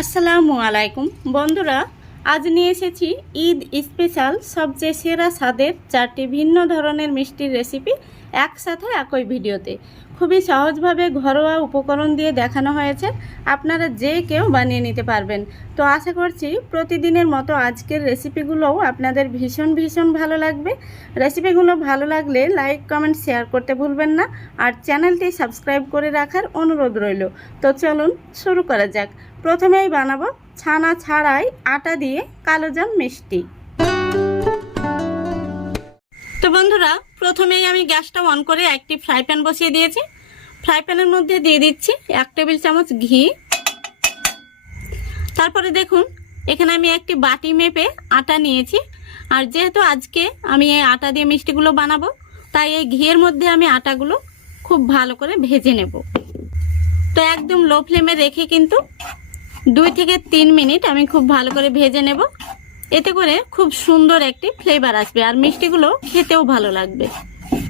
আসসালামু আলাইকুম বন্ধুরা, আজ নিয়ে এসেছি ঈদ স্পেশাল সবচেয়ে সেরা স্বাদের 4টি ভিন্ন ধরনের মিষ্টির রেসিপি একসাথে একই ভিডিওতে। খুবই সহজভাবে ঘরোয়া উপকরণ দিয়ে দেখানো হয়েছে, আপনারা যে কেউ বানিয়ে নিতে পারবেন। তো আশা করছি প্রতিদিনের মতো আজকের রেসিপিগুলোও আপনাদের ভীষণ ভালো লাগবে। রেসিপিগুলো ভালো লাগলে লাইক কমেন্ট শেয়ার করতে ভুলবেন না, আর চ্যানেলটি সাবস্ক্রাইব করে রাখার অনুরোধ রইল। তো চলুন শুরু করা যাক। প্রথমেই বানাবো ছানা ছাড়াই আটা দিয়ে কালোজাম মিষ্টি। তো বন্ধুরা, প্রথমেই আমি গ্যাসটা অন করে একটি ফ্রাই প্যান বসিয়ে দিয়েছি। ফ্রাই প্যানের মধ্যে দিয়ে দিচ্ছি 1 টেবিল চামচ ঘি। তারপরে দেখুন, এখানে আমি একটি বাটি মেপে আটা নিয়েছি। আর যেহেতু আজকে আমি এই আটা দিয়ে মিষ্টিগুলো বানাবো, তাই এই ঘিয়ের মধ্যে আমি আটাগুলো খুব ভালো করে ভেজে নেব। তো একদম লো ফ্লেমে রেখে কিন্তু 2 থেকে 3 মিনিট আমি খুব ভালো করে ভেজে নেব। এতে করে খুব সুন্দর একটি ফ্লেভার আসবে আর মিষ্টিগুলো খেতেও ভালো লাগবে।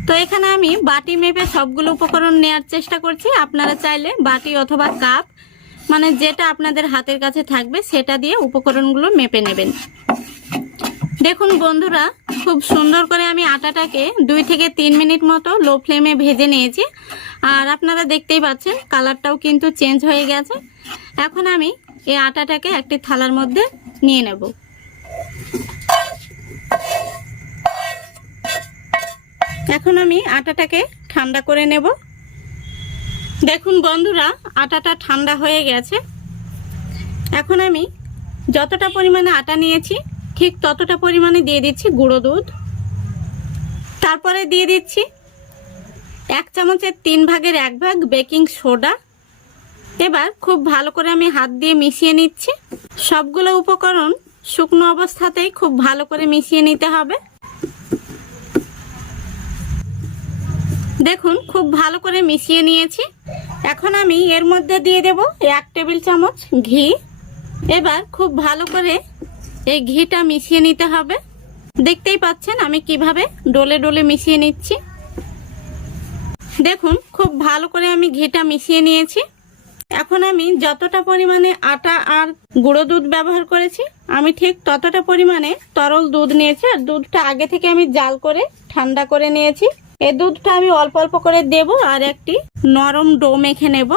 তো এখানে আমি বাটি মেপে সবগুলো উপকরণ নেওয়ার চেষ্টা করছি। আপনারা চাইলে বাটি অথবা কাপ, মানে যেটা আপনাদের হাতের কাছে থাকবে সেটা দিয়ে উপকরণগুলো মেপে নেবেন। দেখুন বন্ধুরা, খুব সুন্দর করে আমি আটাটাকে 2 থেকে 3 মিনিট মতো লো ফ্লেমে ভেজে নিয়েছি। আর আপনারা দেখতেই পাচ্ছেন কালারটাও কিন্তু চেঞ্জ হয়ে গেছে। এখন আমি এই আটাটাকে একটি থালার মধ্যে নিয়ে নেব। এখন আমি আটাটাকে ঠান্ডা করে নেব। দেখুন বন্ধুরা, আটাটা ঠান্ডা হয়ে গেছে। এখন আমি যতটা পরিমাণে আটা নিয়েছি ঠিক ততটা পরিমাণে দিয়ে দিচ্ছি গুঁড়ো দুধ। তারপরে দিয়ে দিচ্ছি 1 চামচের 3 ভাগের 1 ভাগ বেকিং সোডা। এবার খুব ভালো করে আমি হাত দিয়ে মিশিয়ে নিচ্ছি। সবগুলো উপকরণ শুকনো অবস্থাতেই খুব ভালো করে মিশিয়ে নিতে হবে। দেখুন খুব ভালো করে মিশিয়ে নিয়েছি। এখন আমি এর মধ্যে দিয়ে দেব 1 টেবিল চামচ ঘি। এবার খুব ভালো করে এই ঘিটা মিশিয়ে নিতে হবে। দেখতেই পাচ্ছেন আমি কিভাবে ডলে ডলে মিশিয়ে নিচ্ছি। দেখুন খুব ভালো করে আমি ঘিটা মিশিয়ে নিয়েছি। এখন আমি যতটা পরিমাণে আটা আর গুঁড়ো দুধ ব্যবহার করেছি, আমি ঠিক ততটা পরিমাণে তরল দুধ নিয়েছি। আর দুধটা আগে থেকে আমি জাল করে ঠান্ডা করে নিয়েছি। এই দুধটা আমি অল্প অল্প করে দেব আর একটি নরম ডো মেখে নেব।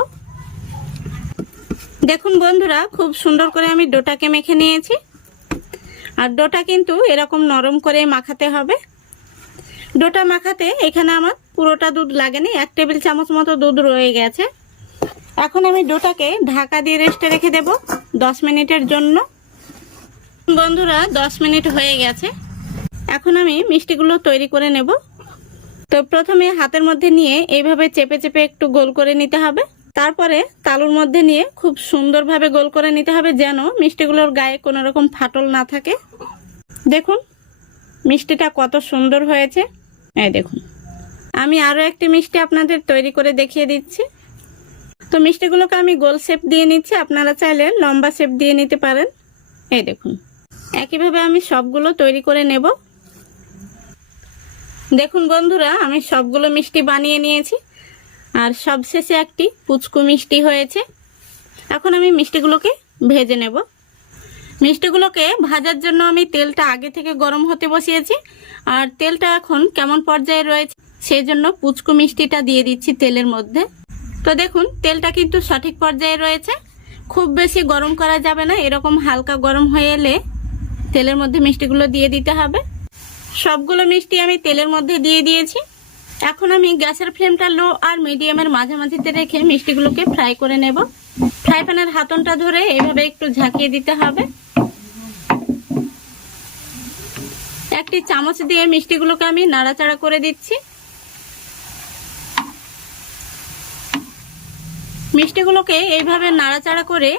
দেখুন বন্ধুরা, খুব সুন্দর করে আমি ডোটাকে মেখে নিয়েছি। আর ডোটা কিন্তু এরকম নরম করে মাখাতে হবে। ডোটা মাখাতে এখানে আমার পুরোটা দুধ লাগেনি, 1 টেবিল চামচ মতো দুধ রয়ে গেছে। এখন আমি ডোটাকে ঢাকা দিয়ে রেস্টে রেখে দেব 10 মিনিটের জন্য। বন্ধুরা, 10 মিনিট হয়ে গেছে। এখন আমি মিষ্টিগুলো তৈরি করে নেব। তো প্রথমে হাতের মধ্যে নিয়ে এইভাবে চেপে চেপে একটু গোল করে নিতে হবে। তারপরে তালুর মধ্যে নিয়ে খুব সুন্দরভাবে গোল করে নিতে হবে, যেন মিষ্টিগুলোর গায়ে কোনো রকম ফাটল না থাকে। দেখুন মিষ্টিটা কত সুন্দর হয়েছে। এই দেখুন, আমি আরও একটি মিষ্টি আপনাদের তৈরি করে দেখিয়ে দিচ্ছি। তো মিষ্টিগুলোকে আমি গোল শেপ দিয়ে নিচ্ছি, আপনারা চাইলে লম্বা শেপ দিয়ে নিতে পারেন। এই দেখুন, একইভাবে আমি সবগুলো তৈরি করে নেব। দেখুন বন্ধুরা, আমি সবগুলো মিষ্টি বানিয়ে নিয়েছি আর সবশেষে একটি পুচকু মিষ্টি হয়েছে। এখন আমি মিষ্টিগুলোকে ভেজে নেব। মিষ্টিগুলোকে ভাজার জন্য আমি তেলটা আগে থেকে গরম হতে বসিয়েছি। আর তেলটা এখন কেমন পর্যায়ে রয়েছে সেই জন্য পুচকু মিষ্টিটা দিয়ে দিচ্ছি তেলের মধ্যে। তো দেখুন তেলটা কিন্তু সঠিক পর্যায়ে রয়েছে। খুব বেশি গরম করা যাবে না, এরকম হালকা গরম হয়ে এলে তেলের মধ্যে মিষ্টিগুলো দিয়ে দিতে হবে। সবগুলো মিষ্টি আমি তেলের মধ্যে দিয়ে দিয়েছি। এখন আমি গ্যাসের ফ্লেমটা লো আর মিডিয়ামের মাঝামাঝিতে রেখে মিষ্টিগুলোকে ফ্রাই করে নেব। ফ্রাই প্যানের হাতনটা ধরে এইভাবে একটু ঝাঁকিয়ে দিতে হবে। একটি চামচ দিয়ে মিষ্টিগুলোকে আমি নাড়াচাড়া করে দিচ্ছি। মিষ্টিগুলোকে এইভাবে নাড়াচাড়া করে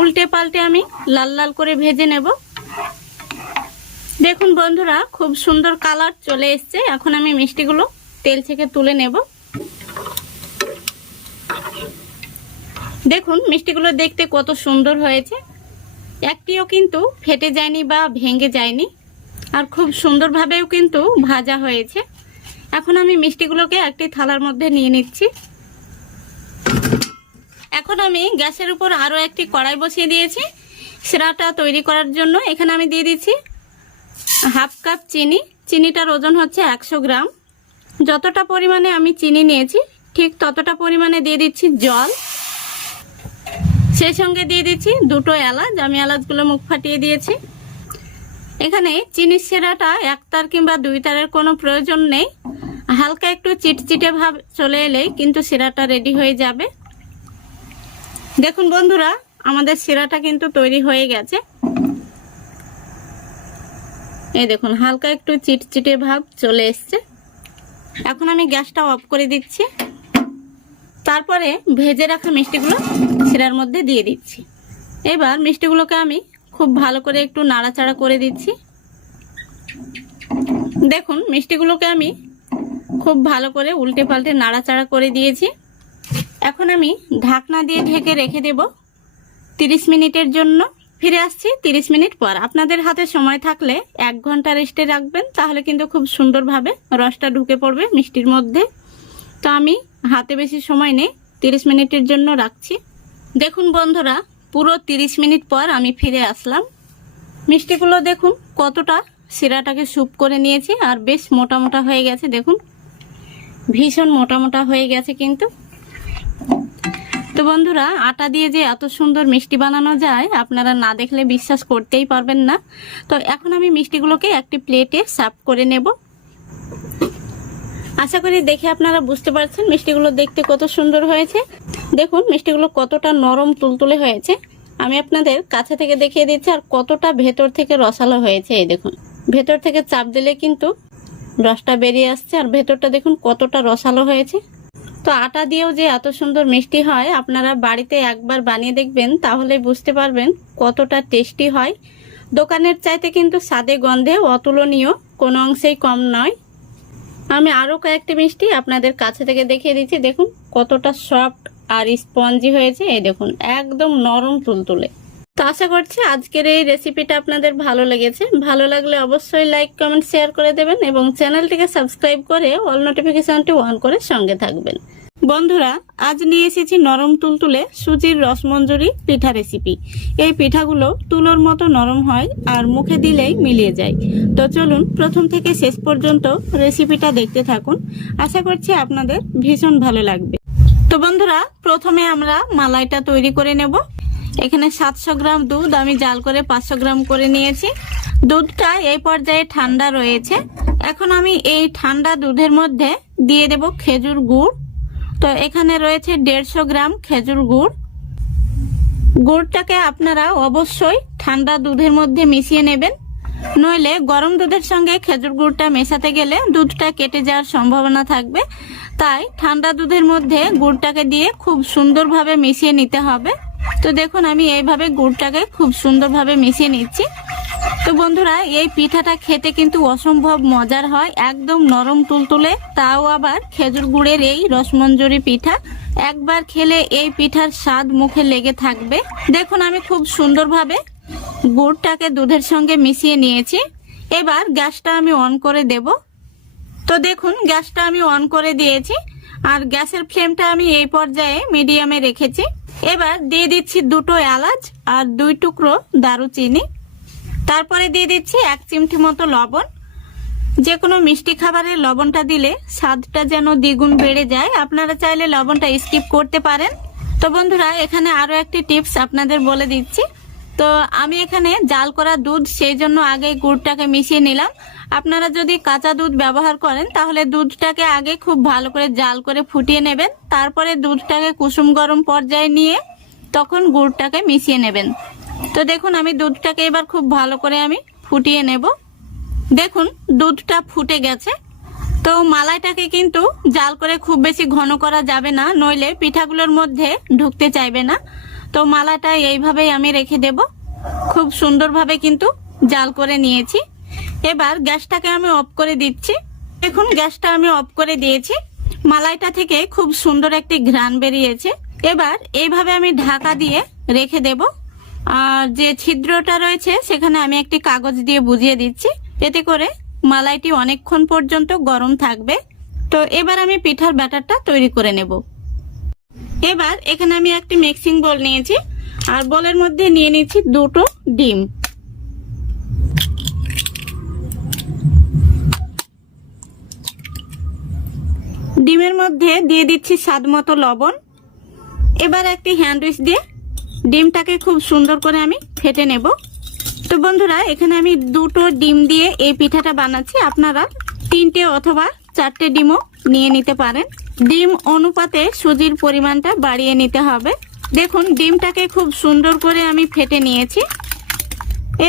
উল্টে পাল্টে আমি লাল লাল করে ভেজে নেব। দেখুন বন্ধুরা, খুব সুন্দর কালার চলে এসছে। এখন আমি মিষ্টিগুলো তেল থেকে তুলে নেব। দেখুন মিষ্টিগুলো দেখতে কত সুন্দর হয়েছে, একটিও কিন্তু ফেটে যায়নি বা ভেঙে যায়নি, আর খুব সুন্দরভাবেও কিন্তু ভাজা হয়েছে। এখন আমি মিষ্টিগুলোকে একটি থালার মধ্যে নিয়ে নিচ্ছি। এখন এখন আমি গ্যাসের উপর আরো একটি কড়াই বসিয়ে দিয়েছি শিরাটা তৈরি করার জন্য। এখানে আমি দিয়ে দিচ্ছি হাফ কাপ চিনি। চিনিটার ওজন হচ্ছে 100 গ্রাম। যতটা পরিমাণে আমি চিনি নিয়েছি ঠিক ততটা পরিমাণে দিয়ে দিচ্ছি জল। সেই সঙ্গে দিয়ে দিচ্ছি দুটো এলাচ। আমি এলাচগুলো মুখ ফাটিয়ে দিয়েছি। এখানে চিনির শিরাটা এক তার কিংবা 2 তারের কোনো প্রয়োজন নেই। হালকা একটু চিটচিটে ভাব চলে এলেই কিন্তু শিরাটা রেডি হয়ে যাবে। দেখুন বন্ধুরা, আমাদের শিরাটা কিন্তু তৈরি হয়ে গেছে। এই দেখুন হালকা একটু চিটচিটে ভাব চলে এসছে। এখন আমি গ্যাসটা অফ করে দিচ্ছি। তারপরে ভেজে রাখা মিষ্টিগুলো শিরার মধ্যে দিয়ে দিচ্ছি। এবার মিষ্টিগুলোকে আমি খুব ভালো করে একটু নাড়াচাড়া করে দিচ্ছি। দেখুন মিষ্টিগুলোকে আমি খুব ভালো করে উল্টে পাল্টে নাড়াচাড়া করে দিয়েছি। এখন আমি ঢাকনা দিয়ে ঢেকে রেখে দেব 30 মিনিটের জন্য। ফিরে আসছি 30 মিনিট পর। আপনাদের হাতে সময় থাকলে 1 ঘন্টা রেস্টে রাখবেন, তাহলে কিন্তু খুব সুন্দরভাবে রসটা ঢুকে পড়বে মিষ্টির মধ্যে। তো আমি হাতে বেশি সময় নেই, 30 মিনিটের জন্য রাখছি। দেখুন বন্ধুরা, পুরো 30 মিনিট পর আমি ফিরে আসলাম। মিষ্টিগুলো দেখুন কতটা শিরাটাকে স্যুপ করে নিয়েছি আর বেশ মোটা মোটা হয়ে গেছে। দেখুন ভীষণ মোটা মোটা হয়ে গেছে কিন্তু। তো বন্ধুরা, আটা দিয়ে যে এত সুন্দর মিষ্টি বানানো যায় আপনারা না দেখলে বিশ্বাস করতেই পারবেন না। তো এখন আমি মিষ্টিগুলোকে একটি প্লেটে সার্ভ করে নেব। আশা করি দেখে আপনারা বুঝতে পারছেন মিষ্টিগুলো দেখতে কত সুন্দর হয়েছে। দেখুন মিষ্টিগুলো কতটা নরম তুলতুলে হয়েছে। আমি আপনাদের কাছে থেকে দেখিয়ে দিচ্ছি আর কতটা ভেতর থেকে রসালো হয়েছে। এই দেখুন ভেতর থেকে চাপ দিলে কিন্তু রসটা বেরিয়ে আসছে আর ভেতরটা দেখুন কতটা রসালো হয়েছে। তো আটা দিয়েও যে এত সুন্দর মিষ্টি হয় আপনারা বাড়িতে একবার বানিয়ে দেখবেন, তাহলে বুঝতে পারবেন কতটা টেস্টি হয়। দোকানের চাইতে কিন্তু স্বাদে গন্ধে অতুলনীয়, কোনো অংশেই কম নয়। আমি আরও কয়েকটি মিষ্টি আপনাদের কাছে থেকে দেখিয়ে দিচ্ছি। দেখুন কতটা সফট আর স্পঞ্জি হয়েছে। এই দেখুন একদম নরম তুলতুলে। তো আশা করছি আজকের এই রেসিপিটা আপনাদের ভালো লেগেছে। ভালো লাগলে অবশ্যই লাইক কমেন্ট শেয়ার করে দেবেন এবং চ্যানেলটিকে সাবস্ক্রাইব করে অল নোটিফিকেশনটি অন করে সঙ্গে থাকবেন। বন্ধুরা, আজ নিয়ে এসেছি নরম তুলতুলে সুজির রসমঞ্জুরি পিঠা রেসিপি। এই পিঠাগুলো তুলোর মতো নরম হয় আর মুখে দিলেই মিলিয়ে যায়। তো চলুন প্রথম থেকে শেষ পর্যন্ত রেসিপিটা দেখতে থাকুন। আশা করছি আপনাদের ভীষণ ভালো লাগবে। তো বন্ধুরা, প্রথমে আমরা মালাইটা তৈরি করে নেব। এখানে 700 গ্রাম দুধ আমি জাল করে 500 গ্রাম করে নিয়েছি। দুধটা এই পর্যায়ে ঠান্ডা রয়েছে। এখন আমি এই ঠান্ডা দুধের মধ্যে দিয়ে দেব খেজুর গুড়। তো এখানে রয়েছে 150 গ্রাম খেজুর গুড়। গুড়টাকে আপনারা অবশ্যই ঠান্ডা দুধের মধ্যে মিশিয়ে নেবেন, নইলে গরম দুধের সঙ্গে খেজুর গুড়টা মেশাতে গেলে দুধটা কেটে যাওয়ার সম্ভাবনা থাকবে। তাই ঠান্ডা দুধের মধ্যে গুড়টাকে দিয়ে খুব সুন্দরভাবে মিশিয়ে নিতে হবে। তো দেখুন আমি এইভাবে গুড়টাকে খুব সুন্দরভাবে মিশিয়ে নিচ্ছি। তো বন্ধুরা, এই পিঠাটা খেতে কিন্তু অসম্ভব মজার হয়, একদম নরম তুলতুলে, তাও আবার খেজুর গুড়ের এই রসমঞ্জুরি পিঠা। একবার খেলে এই পিঠার স্বাদ মুখে লেগে থাকবে। দেখুন আমি খুব সুন্দরভাবে গুড়টাকে দুধের সঙ্গে মিশিয়ে নিয়েছি। এবার গ্যাসটা আমি অন করে দেব। তো দেখুন গ্যাসটা আমি অন করে দিয়েছি আর গ্যাসের ফ্লেমটা আমি এই পর্যায়ে মিডিয়ামে রেখেছি। এবার দিয়ে দিচ্ছি দুটো এলাচ আর 2 টুকরো দারুচিনি। তারপরে দিয়ে দিচ্ছি 1 চিমটি মতো লবণ। যে কোনো মিষ্টি খাবারে লবণটা দিলে স্বাদটা যেন দ্বিগুণ বেড়ে যায়। আপনারা চাইলে লবণটা স্কিপ করতে পারেন। তো বন্ধুরা, এখানে আরো একটি টিপস আপনাদের বলে দিচ্ছি। তো আমি এখানে জাল করা দুধ, সেই জন্য আগে গুড়টাকে মিশিয়ে নিলাম। আপনারা যদি কাঁচা দুধ ব্যবহার করেন তাহলে দুধটাকে আগে খুব ভালো করে জাল করে ফুটিয়ে নেবেন, তারপরে দুধটাকে কুসুম গরম পর্যায়ে নিয়ে তখন গুড়টাকে মিশিয়ে নেবেন। তো দেখুন আমি দুধটাকে এবার খুব ভালো করে আমি ফুটিয়ে নেব। দেখুন দুধটা ফুটে গেছে। তো মালাইটাকে কিন্তু জাল করে খুব বেশি ঘন করা যাবে না, নইলে পিঠাগুলোর মধ্যে ঢুকতে চাইবে না। তো মালাটা এইভাবেই আমি রেখে দেব। খুব সুন্দরভাবে কিন্তু জাল করে নিয়েছি। এবার গ্যাসটাকে আমি অফ করে দিচ্ছি। দেখুন গ্যাসটা আমি অফ করে দিয়েছি। মালাইটা থেকে খুব সুন্দর একটি ঘ্রাণ বেরিয়েছে। এবার এইভাবে আমি ঢাকা দিয়ে রেখে দেব। আর যে ছিদ্রটা রয়েছে সেখানে আমি একটি কাগজ দিয়ে বুঝিয়ে দিচ্ছি, এতে করে মালাইটি অনেকক্ষণ পর্যন্ত গরম থাকবে। তো এবার আমি পিঠার ব্যাটারটা তৈরি করে নেব। এবার এখানে আমি একটি মিক্সিং বোল নিয়েছি, আর বোলের মধ্যে নিয়ে নিচ্ছি দুটো ডিম। ডিমের মধ্যে দিয়ে দিচ্ছি স্বাদ মতো লবণ। এবার একটি হ্যান্ড উইচ দিয়ে ডিমটাকে খুব সুন্দর করে আমি ফেটে নেব। তো বন্ধুরা, এখানে আমি দুটো ডিম দিয়ে এই পিঠাটা বানাচ্ছি। আপনারা 3টে অথবা 4টে ডিমও নিয়ে নিতে পারেন। ডিম অনুপাতে সুজির পরিমাণটা বাড়িয়ে নিতে হবে। দেখুন, ডিমটাকে খুব সুন্দর করে আমি ফেটে নিয়েছি।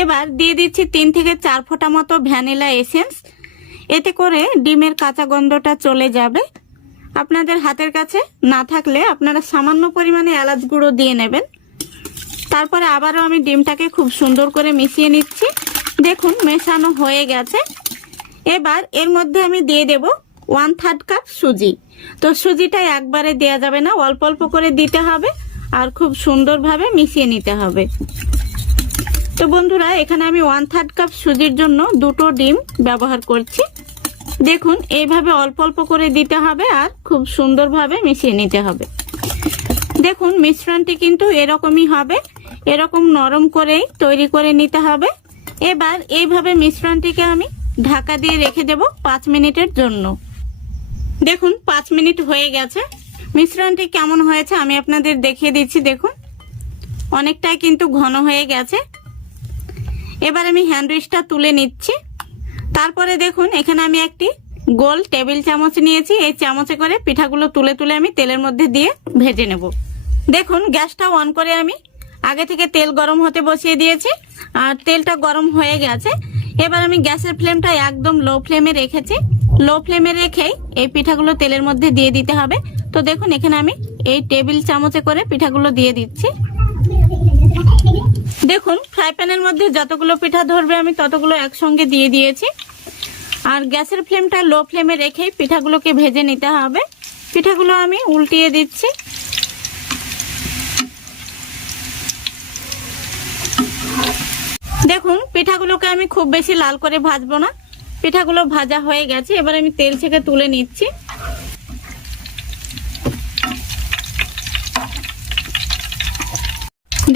এবার দিয়ে দিচ্ছি 3 থেকে 4 ফোঁটা মতো ভ্যানিলা এসেন্স। এতে করে ডিমের কাঁচা গন্ধটা চলে যাবে। আপনাদের হাতের কাছে না থাকলে আপনারা সামান্য পরিমাণে এলাচ গুঁড়ো দিয়ে নেবেন। তারপরে আবারও আমি ডিমটাকে খুব সুন্দর করে মিশিয়ে নিচ্ছি। দেখুন, মেশানো হয়ে গেছে। এবার এর মধ্যে আমি দিয়ে দেব 1/3 কাপ সুজি। তো সুজিটা একবারে দেয়া যাবে না, অল্প অল্প করে দিতে হবে আর খুব সুন্দরভাবে মিশিয়ে নিতে হবে। তো বন্ধুরা, এখানে আমি 1/3 কাপ সুজির জন্য দুটো ডিম ব্যবহার করছি। দেখুন, এইভাবে অল্প অল্প করে দিতে হবে আর খুব সুন্দরভাবে মিশিয়ে নিতে হবে। দেখুন, মিশ্রণটি কিন্তু এরকমই হবে, এরকম নরম করেই তৈরি করে নিতে হবে। এবার এইভাবে মিশ্রণটিকে আমি ঢাকা দিয়ে রেখে দেব 5 মিনিটের জন্য। দেখুন, 5 মিনিট হয়ে গেছে। মিশ্রণটি কেমন হয়েছে আমি আপনাদের দেখিয়ে দিচ্ছি। দেখুন, অনেকটাই কিন্তু ঘন হয়ে গেছে। এবার আমি হ্যান্ড উইচটা তুলে নিচ্ছি। তারপরে দেখুন, এখানে আমি একটি গোল টেবিল চামচ নিয়েছি। এই চামচে করে পিঠাগুলো তুলে তুলে আমি তেলের মধ্যে দিয়ে ভেজে নেব। দেখুন, গ্যাসটা অন করে আমি আগে থেকে তেল গরম হতে বসিয়ে দিয়েছি আর তেলটা গরম হয়ে গেছে। এবার আমি গ্যাসের ফ্লেমটা একদম লো ফ্লেমে রেখেছি। লো ফ্লেমে রেখেই এই পিঠাগুলো তেলের মধ্যে দিয়ে দিতে হবে। তো দেখুন, এখানে আমি এই টেবিল চামচে করে পিঠাগুলো দিয়ে দিচ্ছি। দেখুন, ফ্রাই প্যানের মধ্যে যতগুলো পিঠা ধরবে আমি ততগুলো একসঙ্গে দিয়ে দিয়েছি। আর গ্যাসের ফ্লেমটা লো ফ্লেমে রেখেই পিঠাগুলোকে ভেজে নিতে হবে। পিঠাগুলো আমি উল্টিয়ে দিচ্ছি। দেখুন, পিঠাগুলোকে আমি খুব বেশি লাল করে ভাজবো না, পিঠাগুলো ভাজা হয়ে গেছে। এবার আমি তেল থেকে তুলে নিচ্ছি।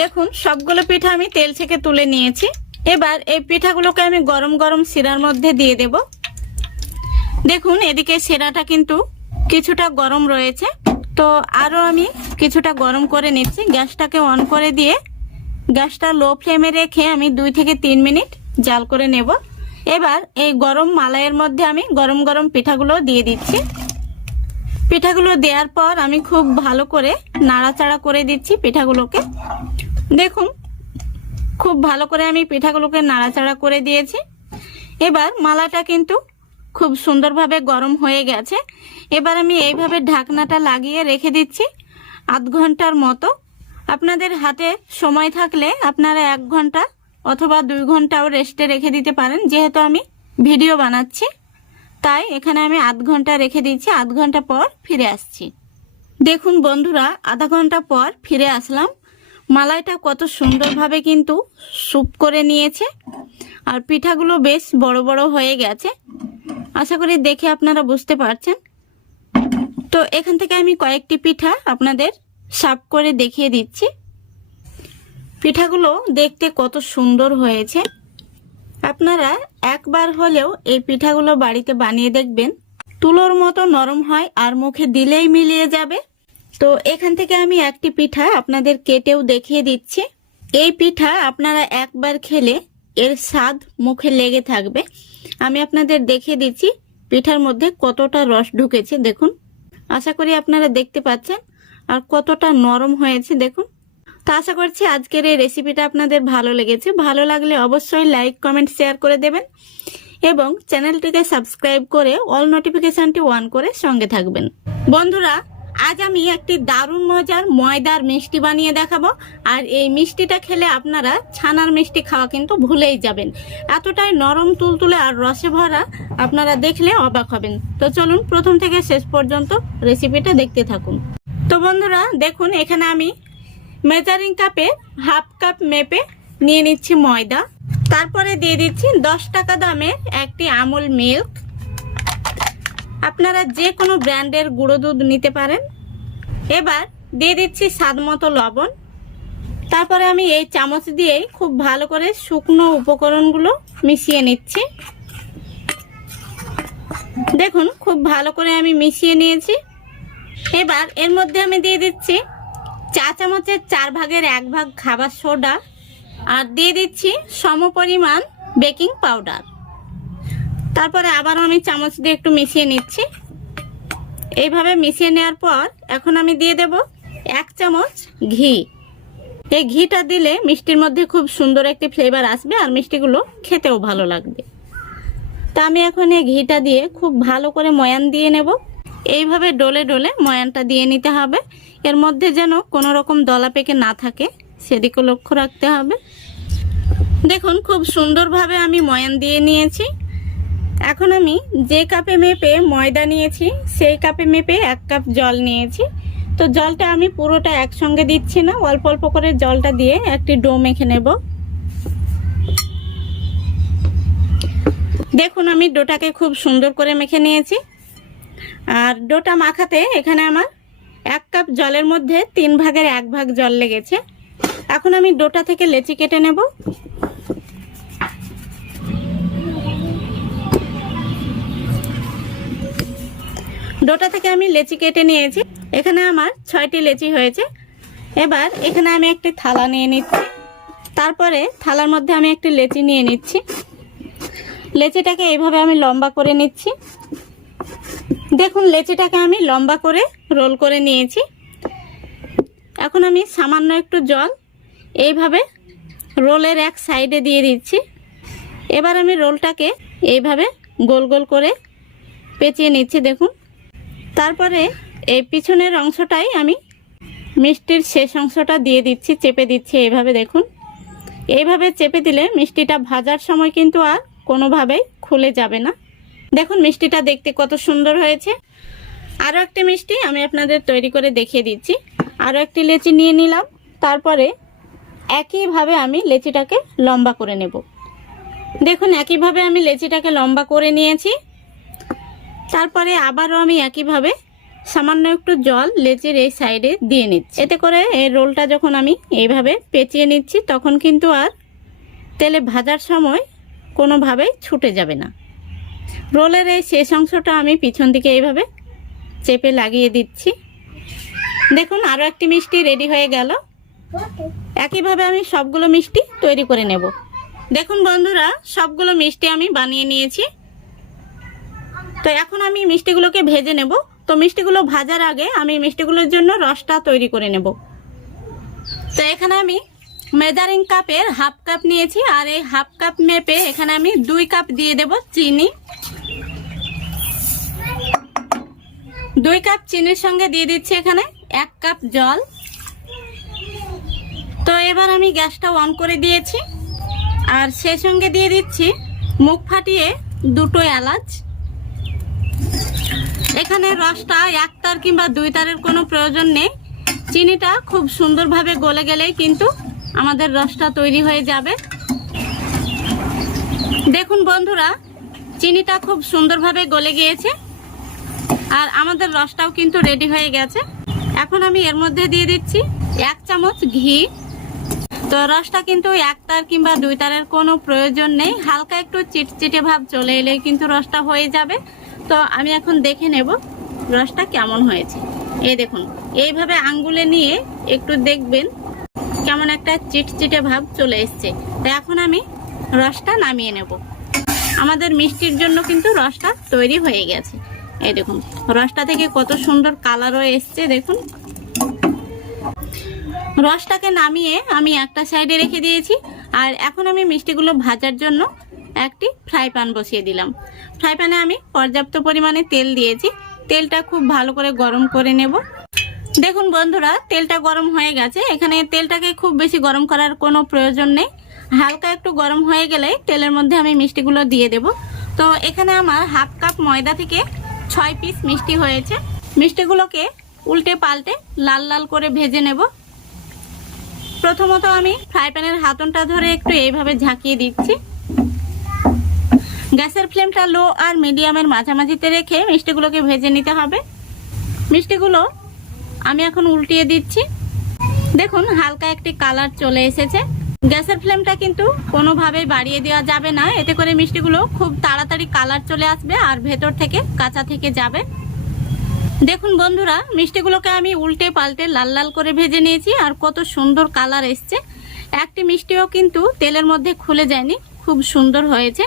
দেখুন, সবগুলো পিঠা আমি তেল থেকে তুলে নিয়েছি। এবার এই পিঠাগুলোকে আমি গরম গরম শিরার মধ্যে দিয়ে দেব। দেখুন, এদিকে শিরাটা কিন্তু কিছুটা গরম রয়েছে, তো আরো আমি কিছুটা গরম করে নিচ্ছি। গ্যাসটাকে অন করে দিয়ে গ্যাসটা লো ফ্লেমে রেখে আমি 2 থেকে 3 মিনিট জাল করে নেব। এবার এই গরম মালাইয়ের মধ্যে আমি গরম গরম পিঠাগুলো দিয়ে দিচ্ছি। পিঠাগুলো দেওয়ার পর আমি খুব ভালো করে নাড়াচাড়া করে দিচ্ছি পিঠাগুলোকে। দেখুন, খুব ভালো করে আমি পিঠাগুলোকে নাড়াচাড়া করে দিয়েছি। এবার মালাটা কিন্তু খুব সুন্দরভাবে গরম হয়ে গেছে। এবার আমি এইভাবে ঢাকনাটা লাগিয়ে রেখে দিচ্ছি আধ ঘন্টার মতো। আপনাদের হাতে সময় থাকলে আপনারা 1 ঘন্টা অথবা 2 ঘন্টাও রেস্টে রেখে দিতে পারেন। যেহেতু আমি ভিডিও বানাচ্ছি তাই এখানে আমি আধ ঘন্টা রেখে দিচ্ছি। আধ ঘন্টা পর ফিরে আসছি। দেখুন বন্ধুরা, আধা ঘন্টা পর ফিরে আসলাম। মালাইটা কত সুন্দরভাবে কিন্তু স্যুপ করে নিয়েছে আর পিঠাগুলো বেশ বড় বড় হয়ে গেছে। আশা করি দেখে আপনারা বুঝতে পারছেন। তো এখান থেকে আমি কয়েকটি পিঠা আপনাদের সার্ভ করে দেখিয়ে দিচ্ছি। পিঠাগুলো দেখতে কত সুন্দর হয়েছে। আপনারা একবার হলেও এই পিঠাগুলো বাড়িতে বানিয়ে দেখবেন। তুলোর মতো নরম হয় আর মুখে দিলেই মিলিয়ে যাবে। তো এখান থেকে আমি একটি পিঠা আপনাদের কেটেও দেখিয়ে দিচ্ছি। এই পিঠা আপনারা একবার খেলে এর স্বাদ মুখে লেগে থাকবে। আমি আপনাদের দেখিয়ে দিচ্ছি পিঠার মধ্যে কতটা রস ঢুকেছে। দেখুন, আশা করি আপনারা দেখতে পাচ্ছেন আর কতটা নরম হয়েছে। দেখুন, তো আশা করছি আজকের এই রেসিপিটা আপনাদের ভালো লেগেছে। ভালো লাগলে অবশ্যই লাইক, কমেন্ট, শেয়ার করে দেবেন এবং চ্যানেলটিকে সাবস্ক্রাইব করে অল নোটিফিকেশনটি অন করে সঙ্গে থাকবেন। বন্ধুরা, আজ আমি একটি দারুণ মজার ময়দার মিষ্টি বানিয়ে দেখাবো। আর এই মিষ্টিটা খেলে আপনারা ছানার মিষ্টি খাওয়া কিন্তু ভুলেই যাবেন। এতটাই নরম, তুলতুলে আর রসে ভরা, আপনারা দেখলে অবাক হবেন। তো চলুন প্রথম থেকে শেষ পর্যন্ত রেসিপিটা দেখতে থাকুন। তো বন্ধুরা দেখুন, এখানে আমি মেজারিং কাপে হাফ কাপ মেপে নিয়ে নিচ্ছি ময়দা। তারপরে দিয়ে দিচ্ছি 10 টাকা দামের একটি আমুল মিল্ক। আপনারা যে কোনো ব্র্যান্ডের গুঁড়ো দুধ নিতে পারেন। এবার দিয়ে দিচ্ছি স্বাদ মতো লবণ। তারপরে আমি এই চামচ দিয়েই খুব ভালো করে শুকনো উপকরণগুলো মিশিয়ে নিচ্ছি। দেখুন খুব ভালো করে আমি মিশিয়ে নিয়েছি। এবার এর মধ্যে আমি দিয়ে দিচ্ছি চা চামচের 4 ভাগের 1 ভাগ খাবার সোডা, আর দিয়ে দিচ্ছি সমপরিমাণ বেকিং পাউডার। তারপরে আবার আমি চামচ দিয়ে একটু মিশিয়ে নিচ্ছি। এইভাবে মিশিয়ে নেওয়ার পর এখন আমি দিয়ে দেব 1 চামচ ঘি। এই ঘিটা দিলে মিষ্টির মধ্যে খুব সুন্দর একটি ফ্লেভার আসবে, আর মিষ্টিগুলো খেতেও ভালো লাগবে। তা আমি এখন এই ঘিটা দিয়ে খুব ভালো করে ময়ান দিয়ে নেব। এইভাবে ডলে ডলে ময়ানটা দিয়ে নিতে হবে। এর মধ্যে যেন কোনো রকম দলা পেকে না থাকে, সেদিকে লক্ষ্য রাখতে হবে। দেখুন খুব সুন্দরভাবে আমি ময়ান দিয়ে নিয়েছি। এখন আমি যে কাপে মেপে ময়দা নিয়েছি সেই কাপে মেপে 1 কাপ জল নিয়েছি। তো জলটা আমি পুরোটা একসঙ্গে দিচ্ছি না, অল্প অল্প করে জলটা দিয়ে একটি ডো মেখে নেব। দেখুন আমি ডোটাকে খুব সুন্দর করে মেখে নিয়েছি। আর ডোটা মাখাতে এখানে আমার 1 কাপ জলের মধ্যে 3 ভাগের 1 ভাগ জল লেগেছে। এখন আমি ডোটা থেকে লেচি কেটে নেব। ডোটা থেকে আমি লেচি কেটে নিয়েছি। এখানে আমার 6টি লেচি হয়েছে। এবার এখানে আমি একটি থালা নিয়ে নিচ্ছি। তারপরে থালার মধ্যে আমি একটি লেচি নিয়ে নিচ্ছি। লেচিটাকে এইভাবে আমি লম্বা করে নিচ্ছি। দেখুন লেচিটাকে আমি লম্বা করে রোল করে নিয়েছি। এখন আমি সামান্য একটু জল এইভাবে রোলের এক সাইডে দিয়ে দিচ্ছি। এবার আমি রোলটাকে এইভাবে গোল গোল করে পেঁচিয়ে নিচ্ছি। দেখুন তারপরে এই পিছনের অংশটাই আমি মিষ্টির শেষ অংশটা দিয়ে দিচ্ছি, চেপে দিচ্ছি এইভাবে। দেখুন এইভাবে চেপে দিলে মিষ্টিটা ভাজার সময় কিন্তু আর কোনোভাবেই খুলে যাবে না। দেখুন মিষ্টিটা দেখতে কত সুন্দর হয়েছে। আরও একটি মিষ্টি আমি আপনাদের তৈরি করে দেখিয়ে দিচ্ছি। আরও একটি লেচি নিয়ে নিলাম। তারপরে একইভাবে আমি লেচিটাকে লম্বা করে নেব। দেখুন একইভাবে আমি লেচিটাকে লম্বা করে নিয়েছি। তারপরে আবারও আমি একইভাবে সামান্য একটু জল লেচির এই সাইডে দিয়ে নিচ্ছি। এতে করে এই রোলটা যখন আমি এইভাবে পেঁচিয়ে নিচ্ছি তখন কিন্তু আর তেলে ভাজার সময় কোনোভাবেই ছুটে যাবে না। রোলের এই শেষ অংশটা আমি পিছন দিকে এইভাবে চেপে লাগিয়ে দিচ্ছি। দেখুন আরও একটি মিষ্টি রেডি হয়ে গেল। একইভাবে আমি সবগুলো মিষ্টি তৈরি করে নেব। দেখুন বন্ধুরা সবগুলো মিষ্টি আমি বানিয়ে নিয়েছি। তো এখন আমি মিষ্টিগুলোকে ভেজে নেব। তো মিষ্টিগুলো ভাজার আগে আমি মিষ্টিগুলোর জন্য রসটা তৈরি করে নেব। তো এখানে আমি মেজারিং কাপের 1/2 কাপ নিয়েছি, আর এই 1/2 কাপ মেপে এখানে আমি 2 কাপ দিয়ে দেব চিনি। 2 কাপ চিনির সঙ্গে দিয়ে দিচ্ছি এখানে 1 কাপ জল। তো এবার আমি গ্যাসটা অন করে দিয়েছি, আর সেই সঙ্গে দিয়ে দিচ্ছি মুখ ফাটিয়ে 2টো এলাচ। এখানে রসটা 1 তার কিংবা 2 তারের কোনো প্রয়োজন নেই। চিনিটা খুব সুন্দরভাবে গলে গেলেই কিন্তু আমাদের রসটা তৈরি হয়ে যাবে। দেখুন বন্ধুরা চিনিটা খুব সুন্দরভাবে গলে গিয়েছে, আর আমাদের রসটাও কিন্তু রেডি হয়ে গেছে। এখন আমি এর মধ্যে দিয়ে দিচ্ছি 1 চামচ ঘি। তো রসটা কিন্তু 1 তার কিংবা 2 তারের কোনো প্রয়োজন নেই। হালকা একটু চিটচিটে ভাব চলে এলেই কিন্তু রসটা হয়ে যাবে। তো আমি এখন দেখে নেব রসটা কেমন হয়েছে। এই দেখুন এইভাবে আঙ্গুলে নিয়ে একটু দেখবেন কেমন একটা চিটচিটে ভাব চলে এসছে। তো এখন আমি রসটা নামিয়ে নেব। আমাদের মিষ্টির জন্য কিন্তু রসটা তৈরি হয়ে গেছে। এই দেখুন রসটা থেকে কত সুন্দর কালারও এসছে। দেখুন রসটাকে নামিয়ে আমি একটা সাইডে রেখে দিয়েছি, আর এখন আমি মিষ্টিগুলো ভাজার জন্য একটি ফ্রাই প্যান বসিয়ে দিলাম। ফ্রাই প্যানে আমি পর্যাপ্ত পরিমাণে তেল দিয়েছি। তেলটা খুব ভালো করে গরম করে নেব। দেখুন বন্ধুরা তেলটা গরম হয়ে গেছে। এখানে তেলটাকে খুব বেশি গরম করার কোনো প্রয়োজন নেই। হালকা একটু গরম হয়ে গেলে তেলের মধ্যে আমি মিষ্টিগুলো দিয়ে দেব। তো এখানে আমার 1/2 কাপ ময়দা থেকে 6 পিস মিষ্টি হয়েছে। মিষ্টিগুলোকে উল্টে পাল্টে লাল লাল করে ভেজে নেব। প্রথমত আমি ফ্রাই প্যানের হাতনটা ধরে একটু এইভাবে ঝাঁকিয়ে দিচ্ছি। গ্যাসের ফ্লেমটা লো আর মিডিয়ামের মাঝামাঝিতে রেখে মিষ্টিগুলোকে ভেজে নিতে হবে। মিষ্টিগুলো আমি এখন উল্টিয়ে দিচ্ছি। দেখুন হালকা একটি কালার চলে এসেছে। গ্যাসের ফ্লেমটা কিন্তু কোনোভাবেই বাড়িয়ে দেওয়া যাবে না, এতে করে মিষ্টিগুলো খুব তাড়াতাড়ি কালার চলে আসবে আর ভেতর থেকে কাঁচা থেকে যাবে। দেখুন বন্ধুরা, মিষ্টিগুলোকে আমি উল্টে পাল্টে লাল লাল করে ভেজে নিয়েছি আর কত সুন্দর কালার এসছে। একটি মিষ্টিও কিন্তু তেলের মধ্যে খুলে যায়নি, খুব সুন্দর হয়েছে।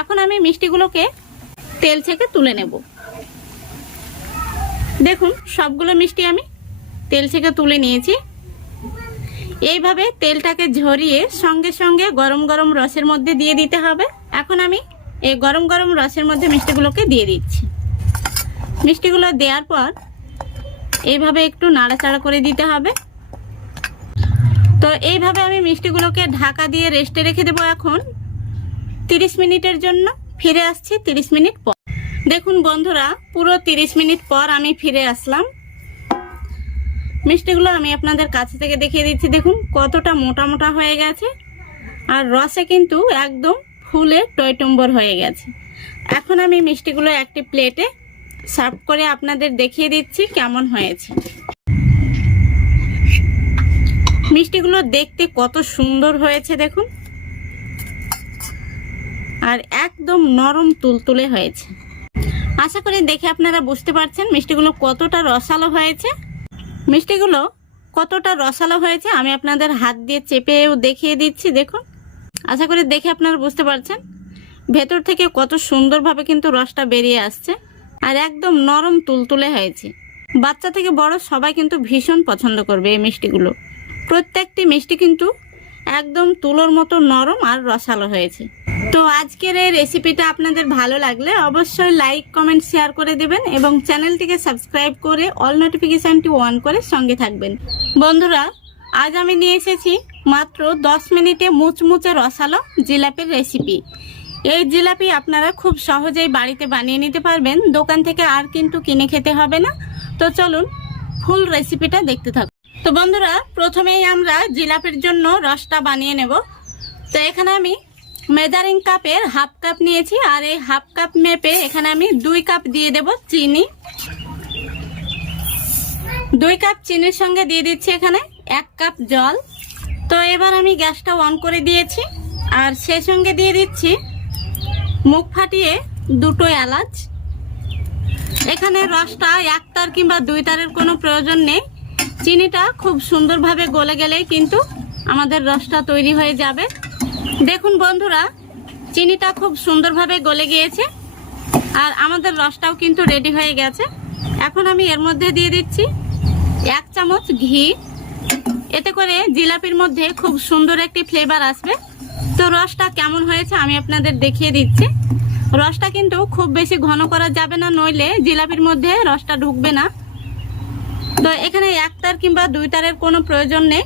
এখন আমি মিষ্টিগুলোকে তেল থেকে তুলে নেব। দেখুন সবগুলো মিষ্টি আমি তেল থেকে তুলে নিয়েছি। এইভাবে তেলটাকে ঝরিয়ে সঙ্গে সঙ্গে গরম গরম রসের মধ্যে দিয়ে দিতে হবে। এখন আমি এই গরম গরম রসের মধ্যে মিষ্টিগুলোকে দিয়ে দিচ্ছি। মিষ্টিগুলো দেওয়ার পর এইভাবে একটু নাড়াচাড়া করে দিতে হবে। তো এইভাবে আমি মিষ্টিগুলোকে ঢাকা দিয়ে রেস্টে রেখে দেবো এখন 30 মিনিটের জন্য। ফিরে আসছি 30 মিনিট পর। দেখুন বন্ধুরা, পুরো 30 মিনিট পর আমি ফিরে আসলাম। মিষ্টিগুলো আমি আপনাদের কাছে থেকে দেখিয়ে দিচ্ছি। দেখুন কতটা মোটা মোটা হয়ে গেছে আর রসে কিন্তু একদম ফুলে টইটম্বর হয়ে গেছে। এখন আমি মিষ্টিগুলো একটি প্লেটে সার্ভ করে আপনাদের দেখিয়ে দিচ্ছি কেমন হয়েছে। মিষ্টিগুলো দেখতে কত সুন্দর হয়েছে দেখুন, আর একদম নরম তুলতুলে হয়েছে। আশা করি দেখে আপনারা বুঝতে পারছেন মিষ্টিগুলো কতটা রসালো হয়েছে। মিষ্টিগুলো কতটা রসালো হয়েছে আমি আপনাদের হাত দিয়ে চেপেও দেখিয়ে দিচ্ছি। দেখুন, আশা করি দেখে আপনারা বুঝতে পারছেন ভেতর থেকে কত সুন্দরভাবে কিন্তু রসটা বেরিয়ে আসছে আর একদম নরম তুলতুলে হয়েছে। বাচ্চা থেকে বড় সবাই কিন্তু ভীষণ পছন্দ করবে এই মিষ্টিগুলো। প্রত্যেকটি মিষ্টি কিন্তু একদম তুলোর মতো নরম আর রসালো হয়েছে। তো আজকের এই রেসিপিটা আপনাদের ভালো লাগলে অবশ্যই লাইক কমেন্ট শেয়ার করে দেবেন এবং চ্যানেলটিকে সাবস্ক্রাইব করে অল নোটিফিকেশনটি অন করে সঙ্গে থাকবেন। বন্ধুরা, আজ আমি নিয়ে এসেছি মাত্র 10 মিনিটে মুচমুচে রসালো জিলাপির রেসিপি। এই জিলাপি আপনারা খুব সহজেই বাড়িতে বানিয়ে নিতে পারবেন, দোকান থেকে আর কিন্তু কিনে খেতে হবে না। তো চলুন ফুল রেসিপিটা দেখতে থাকুন। তো বন্ধুরা, প্রথমেই আমরা জিলাপির জন্য রসটা বানিয়ে নেব। তো এখানে আমি মেজারিং কাপের হাফ কাপ নিয়েছি আর এই হাফ কাপ মেপে এখানে আমি 2 কাপ দিয়ে দেব চিনি। 2 কাপ চিনির সঙ্গে দিয়ে দিচ্ছি এখানে 1 কাপ জল। তো এবার আমি গ্যাসটা অন করে দিয়েছি আর সেই সঙ্গে দিয়ে দিচ্ছি মুখ ফাটিয়ে 2টো এলাচ। এখানে রসটা 1 তার কিংবা 2 তারের কোনো প্রয়োজন নেই। চিনিটা খুব সুন্দরভাবে গলে গেলেই কিন্তু আমাদের রসটা তৈরি হয়ে যাবে। দেখুন বন্ধুরা, চিনিটা খুব সুন্দরভাবে গলে গিয়েছে আর আমাদের রসটাও কিন্তু রেডি হয়ে গেছে। এখন আমি এর মধ্যে দিয়ে দিচ্ছি 1 চামচ ঘি। এতে করে জিলাপির মধ্যে খুব সুন্দর একটি ফ্লেভার আসবে। তো রসটা কেমন হয়েছে আমি আপনাদের দেখিয়ে দিচ্ছি। রসটা কিন্তু খুব বেশি ঘন করা যাবে না, নইলে জিলাপির মধ্যে রসটা ঢুকবে না। তো এখানে 1 তার কিংবা 2 তারের কোনো প্রয়োজন নেই।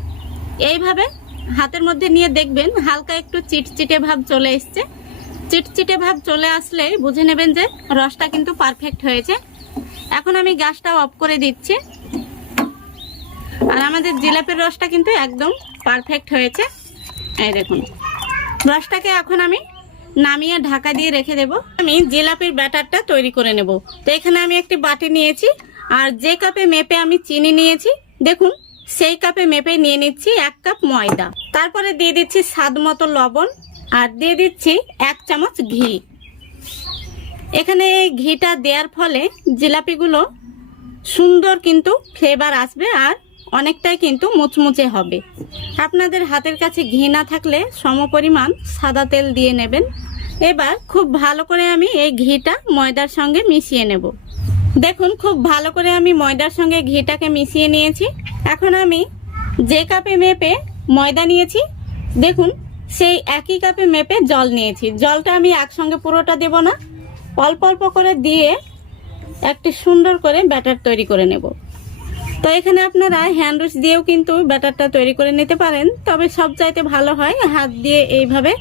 এইভাবে হাতের মধ্যে নিয়ে দেখবেন হালকা একটু চিটচিটে ভাব চলে এসছে। চিটচিটে ভাব চলে আসলেই বুঝে নেবেন যে রসটা কিন্তু পারফেক্ট হয়েছে। এখন আমি গ্যাসটা অফ করে দিচ্ছি আর আমাদের জিলাপির রসটা কিন্তু একদম পারফেক্ট হয়েছে। এই দেখুন, রসটাকে এখন আমি নামিয়ে ঢাকা দিয়ে রেখে দেব। আমি জিলাপির ব্যাটারটা তৈরি করে নেব। তো এখানে আমি একটি বাটি নিয়েছি আর যে কাপে মেপে আমি চিনি নিয়েছি, দেখুন সেই কাপে মেপে নিয়ে নিচ্ছি 1 কাপ ময়দা। তারপরে দিয়ে দিচ্ছি স্বাদ মতো লবণ আর দিয়ে দিচ্ছি 1 চামচ ঘি। এখানে এই ঘিটা দেওয়ার ফলে জিলাপিগুলো সুন্দর কিন্তু ফ্লেভার আসবে আর অনেকটাই কিন্তু মুচমুচে হবে। আপনাদের হাতের কাছে ঘি না থাকলে সমপরিমাণ সাদা তেল দিয়ে নেবেন। এবার খুব ভালো করে আমি এই ঘিটা ময়দার সঙ্গে মিশিয়ে নেব। দেখুন খুব ভালো করে আমি ময়দার সঙ্গে ঘিটাকে মিশিয়ে নিয়েছি। এখন আমি যে কাপে মেপে ময়দা নিয়েছি, দেখুন সেই একই কাপে মেপে জল নিয়েছি। জলটা আমি একসঙ্গে পুরোটা দেব না, অল্প অল্প করে দিয়ে একটি সুন্দর করে ব্যাটার তৈরি করে নেব। তো এখানে আপনারা হ্যান্ড উইচ দিয়েও কিন্তু ব্যাটারটা তৈরি করে নিতে পারেন, তবে সবচাইতে ভালো হয় হাত দিয়ে এইভাবে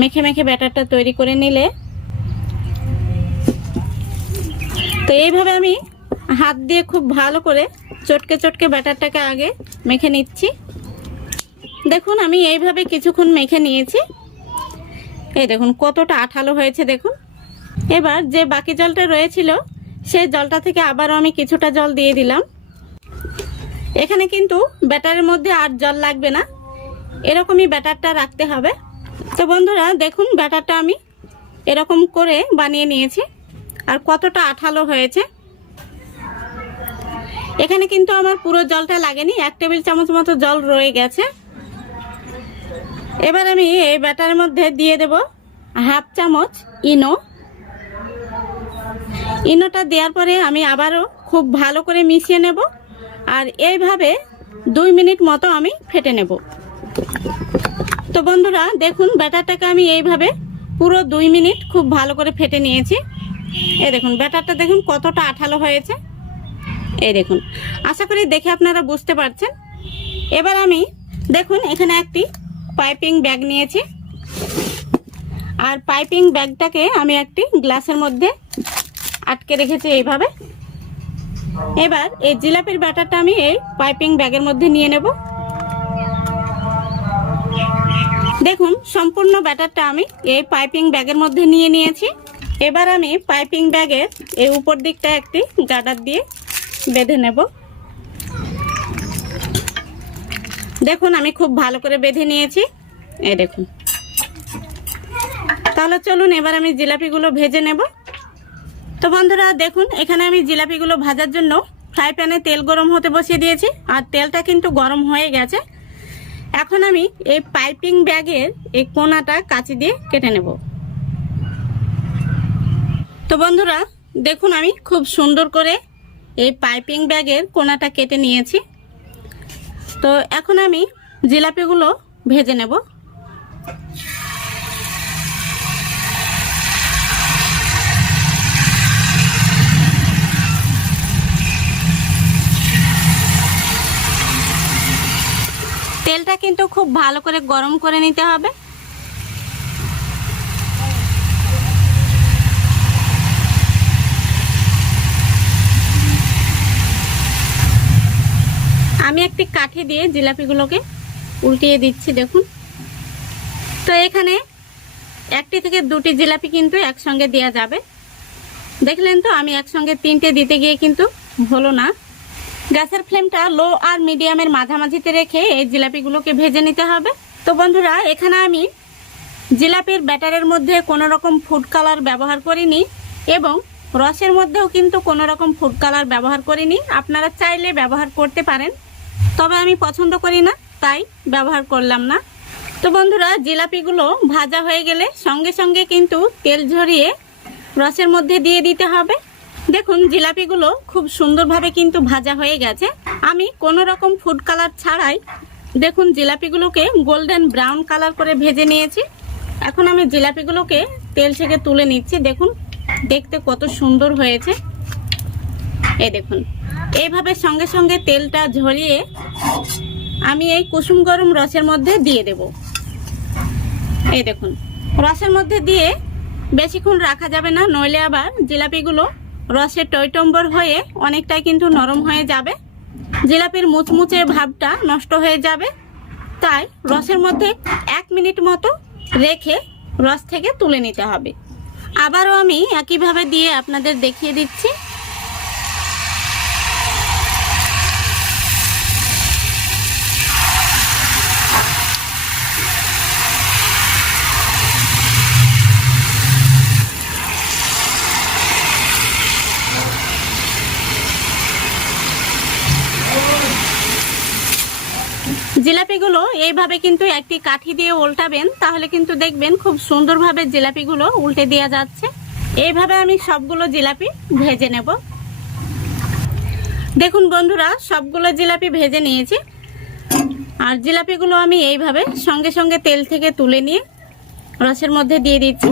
মেখে মেখে ব্যাটারটা তৈরি করে নিলে। তো এইভাবে আমি হাত দিয়ে খুব ভালো করে চটকে চটকে ব্যাটারটাকে আগে মেখে নিচ্ছি। দেখুন আমি এইভাবে কিছুক্ষণ মেখে নিয়েছি। এই দেখুন কতটা আঠালো হয়েছে দেখুন। এবার যে বাকি জলটা রয়েছিল সেই জলটা থেকে আবারও আমি কিছুটা জল দিয়ে দিলাম। এখানে কিন্তু ব্যাটারের মধ্যে আর জল লাগবে না, এরকমই ব্যাটারটা রাখতে হবে। তো বন্ধুরা দেখুন ব্যাটারটা আমি এরকম করে বানিয়ে নিয়েছি আর কতটা আঠালো হয়েছে। এখানে কিন্তু আমার পুরো জলটা লাগেনি, 1 টেবিল চামচ মতো জল রয়ে গেছে। এবার আমি এই ব্যাটারের মধ্যে দিয়ে দেব 1/2 চামচ ইনো। ইনোটা দেওয়ার পরে আমি আবারও খুব ভালো করে মিশিয়ে নেব আর এইভাবে 2 মিনিট মতো আমি ফেটে নেব। তো বন্ধুরা দেখুন ব্যাটারটাকে আমি এইভাবে পুরো 2 মিনিট খুব ভালো করে ফেটে নিয়েছি। এই দেখুন ব্যাটারটা দেখুন কতটা আঠালো হয়েছে। এই দেখুন, আশা করি দেখে আপনারা বুঝতে পারছেন। এবার আমি দেখুন এখানে একটি পাইপিং ব্যাগ নিয়েছি আর পাইপিং ব্যাগটাকে আমি একটি গ্লাসের মধ্যে আটকে রেখেছি এইভাবে। এবার এই জিলাপির ব্যাটারটা আমি এই পাইপিং ব্যাগের মধ্যে নিয়ে নেব। দেখুন সম্পূর্ণ ব্যাটারটা আমি এই পাইপিং ব্যাগের মধ্যে নিয়ে নিয়েছি। এবার আমি পাইপিং ব্যাগের এই উপর দিকটা একটি গার্ডার দিয়ে বেঁধে নেব। দেখুন আমি খুব ভালো করে বেঁধে নিয়েছি, এই দেখুন। তাহলে চলুন এবার আমি জিলাপিগুলো ভেজে নেব। তো বন্ধুরা দেখুন এখানে আমি জিলাপিগুলো ভাজার জন্য ফ্রাই প্যানে তেল গরম হতে বসিয়ে দিয়েছি আর তেলটা কিন্তু গরম হয়ে গেছে। এখন আমি এই পাইপিং ব্যাগের এই কোণাটা কাঁচি দিয়ে কেটে নেব। তো বন্ধুরা দেখুন আমি খুব সুন্দর করে এই পাইপিং ব্যাগের কোণাটা কেটে নিয়েছি। তো এখন আমি জিলাপিগুলো ভেজে নেব। তেলটা কিন্তু খুব ভালো করে গরম করে নিতে হবে। আমি একটি কাঠি দিয়ে জিলাপিগুলোকে উল্টিয়ে দিচ্ছি দেখুন। তো এখানে 1টি থেকে 2টি জিলাপি কিন্তু একসঙ্গে দেওয়া যাবে। দেখলেন তো আমি একসঙ্গে 3টে দিতে গিয়ে কিন্তু হলো না। গ্যাসের ফ্লেমটা লো আর মিডিয়ামের মাঝামাঝিতে রেখে এই জিলাপিগুলোকে ভেজে নিতে হবে। তো বন্ধুরা এখানে আমি জিলাপির ব্যাটারের মধ্যে কোনো রকম ফুড কালার ব্যবহার করিনি এবং রসের মধ্যেও কিন্তু কোনো রকম ফুড কালার ব্যবহার করিনি। আপনারা চাইলে ব্যবহার করতে পারেন, তবে আমি পছন্দ করি না তাই ব্যবহার করলাম না। তো বন্ধুরা জিলাপিগুলো ভাজা হয়ে গেলে সঙ্গে সঙ্গে কিন্তু তেল ঝরিয়ে রসের মধ্যে দিয়ে দিতে হবে। দেখুন জিলাপিগুলো খুব সুন্দরভাবে কিন্তু ভাজা হয়ে গেছে। আমি কোনো রকম ফুড কালার ছাড়াই দেখুন জিলাপিগুলোকে গোল্ডেন ব্রাউন কালার করে ভেজে নিয়েছি। এখন আমি জিলাপিগুলোকে তেল থেকে তুলে নিচ্ছি। দেখুন দেখতে কত সুন্দর হয়েছে। এই দেখুন এইভাবে সঙ্গে সঙ্গে তেলটা ঝরিয়ে আমি এই কুসুম গরম রসের মধ্যে দিয়ে দেব। এই দেখুন রসের মধ্যে দিয়ে বেশিক্ষণ রাখা যাবে না, নইলে আবার জিলাপিগুলো রসে টইটম্বর হয়ে অনেকটাই কিন্তু নরম হয়ে যাবে, জিলাপির মুচমুচে ভাবটা নষ্ট হয়ে যাবে। তাই রসের মধ্যে 1 মিনিট মতো রেখে রস থেকে তুলে নিতে হবে। আবারও আমি একইভাবে দিয়ে আপনাদের দেখিয়ে দিচ্ছি। জিলাপিগুলো এইভাবে কিন্তু একটি কাঠি দিয়ে উল্টাবেন, তাহলে কিন্তু দেখবেন খুব সুন্দরভাবে জিলাপিগুলো উল্টে দেওয়া যাচ্ছে। এইভাবে আমি সবগুলো জিলাপি ভেজে নেব। দেখুন বন্ধুরা সবগুলো জিলাপি ভেজে নিয়েছি আর জিলাপিগুলো আমি এইভাবে সঙ্গে সঙ্গে তেল থেকে তুলে নিয়ে রসের মধ্যে দিয়ে দিচ্ছি।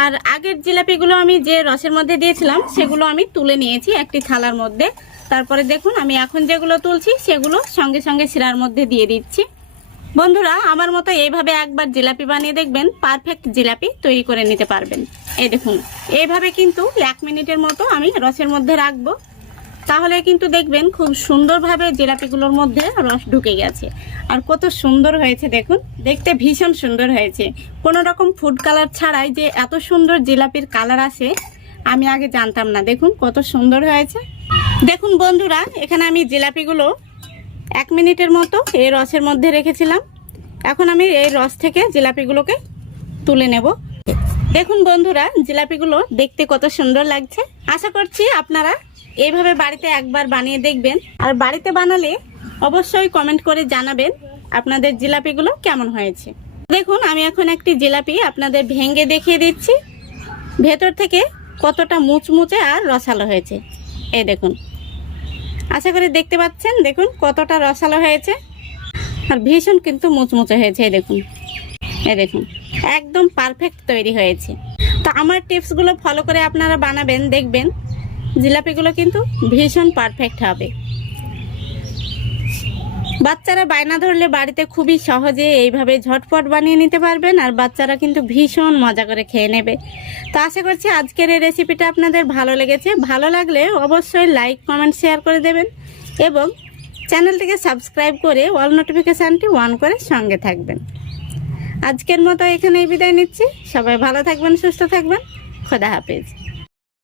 আর আগের জিলাপিগুলো আমি যে রসের মধ্যে দিয়েছিলাম সেগুলো আমি তুলে নিয়েছি একটি থালার মধ্যে। তারপরে দেখুন আমি এখন যেগুলো তুলছি সেগুলো সঙ্গে সঙ্গে শিরার মধ্যে দিয়ে দিচ্ছি। বন্ধুরা আমার মতো এইভাবে একবার জিলাপি বানিয়ে দেখবেন, পারফেক্ট জিলাপি তৈরি করে নিতে পারবেন। এই দেখুন এইভাবে কিন্তু 1 মিনিটের মতো আমি রসের মধ্যে রাখবো, তাহলে কিন্তু দেখবেন খুব সুন্দরভাবে জিলাপিগুলোর মধ্যে রস ঢুকে গেছে। আর কত সুন্দর হয়েছে দেখুন, দেখতে ভীষণ সুন্দর হয়েছে। কোনো রকম ফুড কালার ছাড়াই যে এত সুন্দর জিলাপির কালার আসে আমি আগে জানতাম না। দেখুন কত সুন্দর হয়েছে। দেখুন বন্ধুরা এখানে আমি জিলাপিগুলো 1 মিনিটের মতো এই রসের মধ্যে রেখেছিলাম। এখন আমি এই রস থেকে জিলাপিগুলোকে তুলে নেব। দেখুন বন্ধুরা, জিলাপিগুলো দেখতে কত সুন্দর লাগছে। আশা করছি আপনারা এইভাবে বাড়িতে একবার বানিয়ে দেখবেন, আর বাড়িতে বানালে অবশ্যই কমেন্ট করে জানাবেন আপনাদের জিলাপিগুলো কেমন হয়েছে। দেখুন আমি এখন একটি জিলাপি আপনাদের ভেঙে দেখিয়ে দিচ্ছি, ভেতর থেকে কতটা মুচমুচে আর রসালো হয়েছে। এই দেখুন, আশা করি দেখতে পাচ্ছেন, দেখুন কতটা রসালো হয়েছে আর ভীষণ কিন্তু মুচমুচে হয়েছে। এই দেখুন একদম পারফেক্ট তৈরি হয়েছে। তো আমার টিপসগুলো ফলো করে আপনারা বানাবেন, দেখবেন জিলাপিগুলো কিন্তু ভীষণ পারফেক্ট হবে। বাচ্চারা বায়না ধরলে বাড়িতে খুবই সহজে এইভাবে ঝটপট বানিয়ে নিতে পারবেন, আর বাচ্চারা কিন্তু ভীষণ মজা করে খেয়ে নেবে। তো আশা করছি আজকের এই রেসিপিটা আপনাদের ভালো লেগেছে। ভালো লাগলে অবশ্যই লাইক, কমেন্ট, শেয়ার করে দেবেন এবং চ্যানেলটিকে সাবস্ক্রাইব করে অল নোটিফিকেশানটি অন করে সঙ্গে থাকবেন। আজকের মতো এখানেই বিদায় নিচ্ছি। সবাই ভালো থাকবেন, সুস্থ থাকবেন। খোদা হাফেজ।